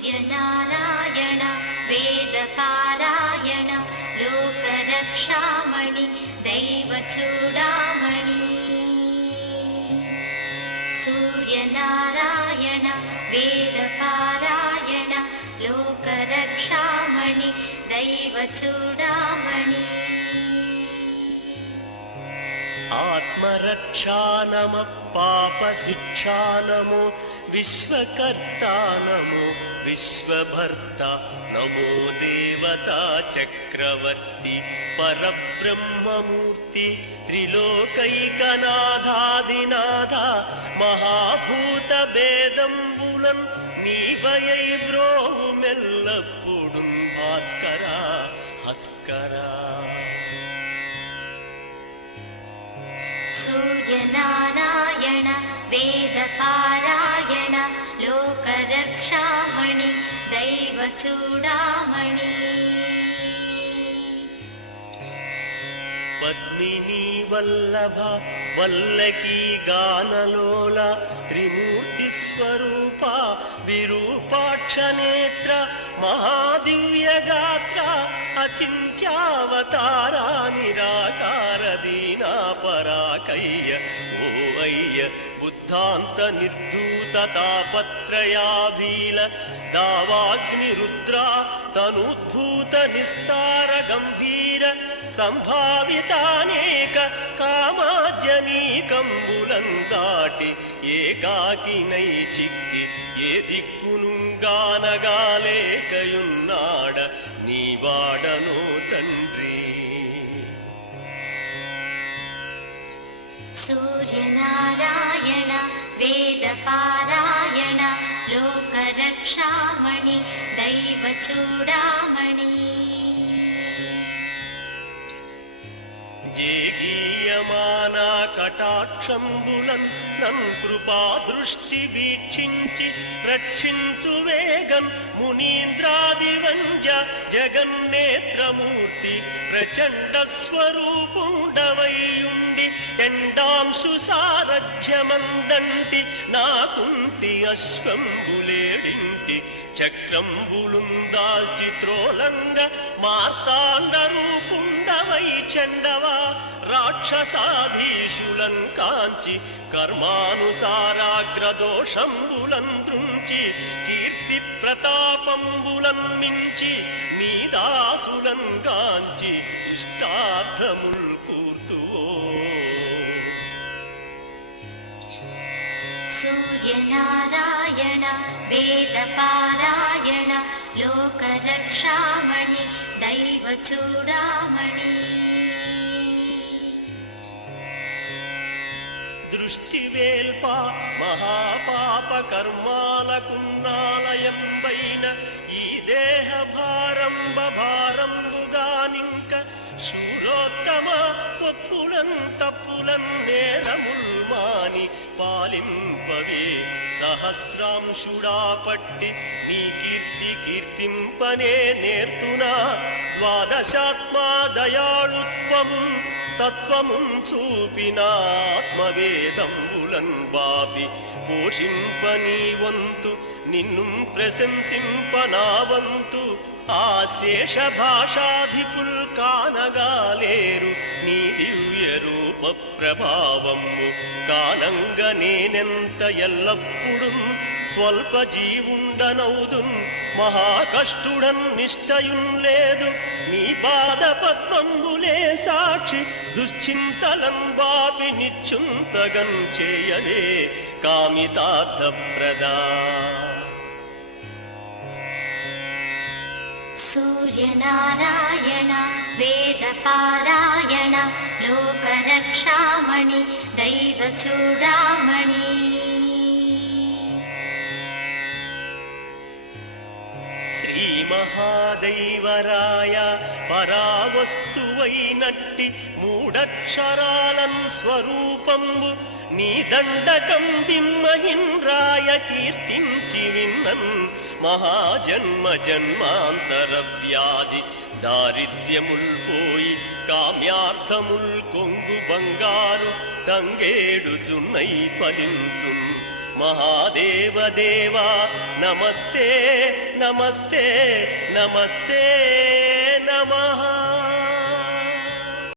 సూర్యనారాయణ వేదపారాయణ లోకరక్షామణి దైవచూడామణి. సూర్యనారాయణ వేదపారాయణ లోకరక్షామణి దైవచూడామణి. ఆత్మరక్షానమ పాపశిక్షానమో విశ్వకర్తా నమో విశ్వభర్త నమో దేవతా చక్రవర్తి పరబ్రహ్మమూర్తి త్రిలోకైకనాథాదినాథ మహాభూత భేదంబులన్ నీవయై బ్రోవు మెల్లప్పుడు భాస్కర హస్కరా. సూర్యనారాయణ వేదపారాయణ లోకరక్షామణి దైవచూడామణి. పద్మినీ వల్లభ వల్లకీ గానలోల త్రిమూర్తి స్వరూప విరూపాక్ష నేత్ర మహాదివ్య గాత్ర అచింత్యావతారా నిరాకార దీనా పరాకయ్య ఓ అయ్య బుద్ధాంత నిర్ధూత తాపత్రయాభీల దావాగ్ని రుద్ర తనుద్భూత నిస్తార గంభీర సంభావితానేక కామాజనీకంబులందాటి ఏకాకినై చిక్కి ఏ దిక్కునుగానగాలేకయున్నాడ నీవాడనో తండ్రి. సూర్యనారాయణ వేదపారాయణ లోకరక్షామణి దైవచూడామణి. జేగీయమానా కటాక్షంబులన్ నన్ కృపా దృష్టి వీక్షించి రక్షించు వేగం మునీంద్రాదివంజ జగన్నేత్రమూర్తి ప్రచండ స్వరూపుండవైయుండి ఎండాంశు సారథ్యమందంటి నాకుంటి అశ్వంబులేడింటి చక్రంబులుందాల్చి త్రోలంగ మార్తాండ రూపుండవై చండవా రాక్షసాధీశులన్ కాంచి కర్మానుసారాగ్రదోషంబులన్ దృంచి కీర్తి ప్రతాపంబులన్ మించి నీదాసులన్ కాంచి ఇష్టార్థముల్ కూర్తువో. సూర్యనారాయణ వేదపారాయణ లోకరక్షామణి దైవచూడామణి. దృష్టివేల్ప మహాపాప కర్మాలకున్నాలయంబైన ఈ దేహ భారంబ భారంబుగానింక శూరోత్తమ ఒప్పులన్ తప్పులన్ నేరముల్మాని పాలింపవే సహస్రాంశుడా పట్టి నీ కీర్తి కీర్తింపనే నేర్తునా ద్వాదశాత్మా దయాళుత్వం తత్వమున్ చూపిన ఆత్మవేదంబులన్ బాపి పోషింప నీ వంతు నిన్ను ప్రశంసింప నా వంతు ఆ శేష భాషాధిపుల్ కానగాలేరు నీ దివ్య రూప ప్రభావము కానంగ నేనెంత ఎల్లప్పుడూ స్వల్ప జీవుండనౌదున్ మహాకష్టుడన్ నిష్టయున్ లేదు నీ పాద పద్మంబులే సాక్షి దుశ్చింతలం బాపి నిచ్చుంతగం చేయవే కామితార్థప్రదా. సూర్యనారాయణ వేదపారాయణ లోకరక్షామణి దైవచూడామణి. శ్రీ మహాదైవరాయ పరావస్తువైనట్టి మూడక్షరాలన్ స్వరూపంబు నీ దండకం బిమ్మహిన్రాయ కీర్తించి విన్నన్ మహాజన్మ జన్మాంతర వ్యాధి దారిద్ర్యముల్ పోయి కామ్యార్థముల్ కొంగు బంగారు తంగేడుచున్నై ఫలించున్ మహాదేవ దేవా నమస్తే నమస్తే నమస్తే నమః.